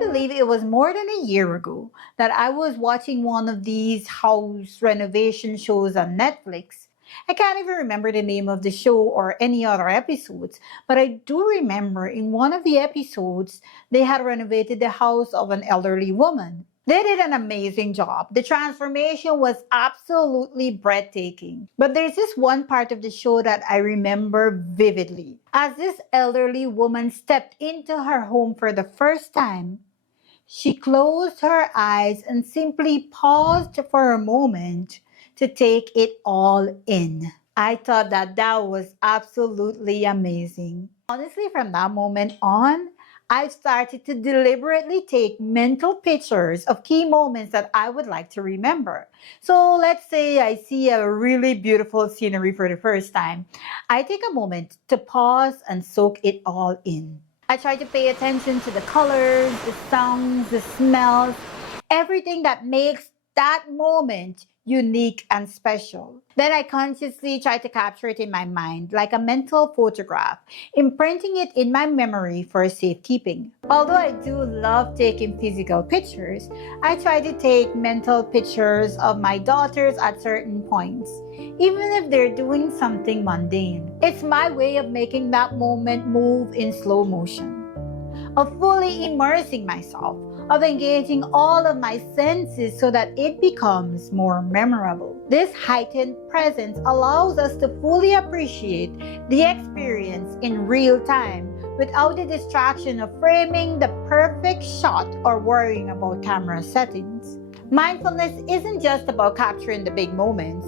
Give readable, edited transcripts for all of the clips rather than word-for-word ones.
believe it was more than a year ago that I was watching one of these house renovation shows on Netflix. I can't even remember the name of the show or any other episodes, but I do remember in one of the episodes, they had renovated the house of an elderly woman. They did an amazing job. The transformation was absolutely breathtaking. But there's this one part of the show that I remember vividly. As this elderly woman stepped into her home for the first time, she closed her eyes and simply paused for a moment to take it all in. I thought that that was absolutely amazing. Honestly, from that moment on, I started to deliberately take mental pictures of key moments that I would like to remember. So let's say I see a really beautiful scenery for the first time. I take a moment to pause and soak it all in. I try to pay attention to the colors, the sounds, the smells, everything that makes that moment unique and special. Then I consciously try to capture it in my mind like a mental photograph, imprinting it in my memory for safekeeping. Although I do love taking physical pictures, I try to take mental pictures of my daughters at certain points, even if they're doing something mundane. It's my way of making that moment move in slow motion, of fully immersing myself, of engaging all of my senses so that it becomes more memorable. This heightened presence allows us to fully appreciate the experience in real time without the distraction of framing the perfect shot or worrying about camera settings. Mindfulness isn't just about capturing the big moments.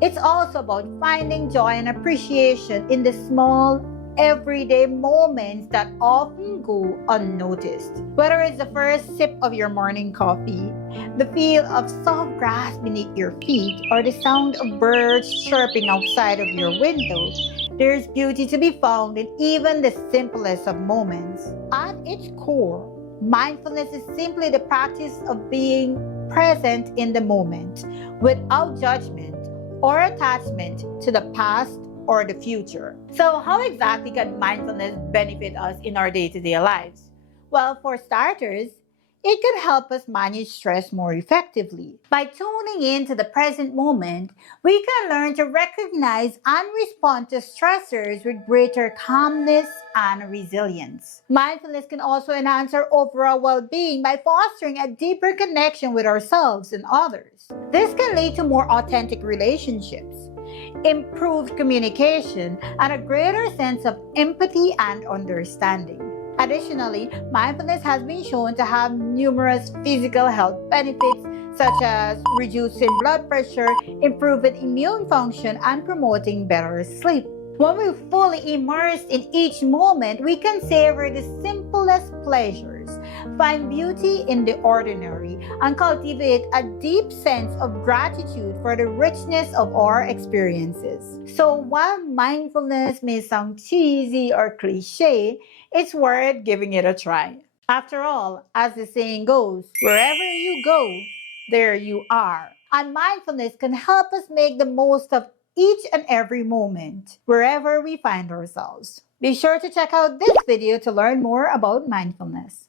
It's also about finding joy and appreciation in the small, everyday moments that often go unnoticed. Whether it's the first sip of your morning coffee, the feel of soft grass beneath your feet, or the sound of birds chirping outside of your window, there's beauty to be found in even the simplest of moments. At its core, mindfulness is simply the practice of being present in the moment without judgment or attachment to the past or the future. So, how exactly can mindfulness benefit us in our day-to-day lives? Well, for starters, it can help us manage stress more effectively. By tuning into the present moment, we can learn to recognize and respond to stressors with greater calmness and resilience. Mindfulness can also enhance our overall well-being by fostering a deeper connection with ourselves and others. This can lead to more authentic relationships, improved communication, and a greater sense of empathy and understanding. Additionally, mindfulness has been shown to have numerous physical health benefits such as reducing blood pressure, improving immune function, and promoting better sleep. When we're fully immersed in each moment, we can savor the simplest pleasures, find beauty in the ordinary, and cultivate a deep sense of gratitude for the richness of our experiences. So while mindfulness may sound cheesy or cliche, it's worth giving it a try. After all, as the saying goes, wherever you go, there you are. And mindfulness can help us make the most of each and every moment, wherever we find ourselves. Be sure to check out this video to learn more about mindfulness.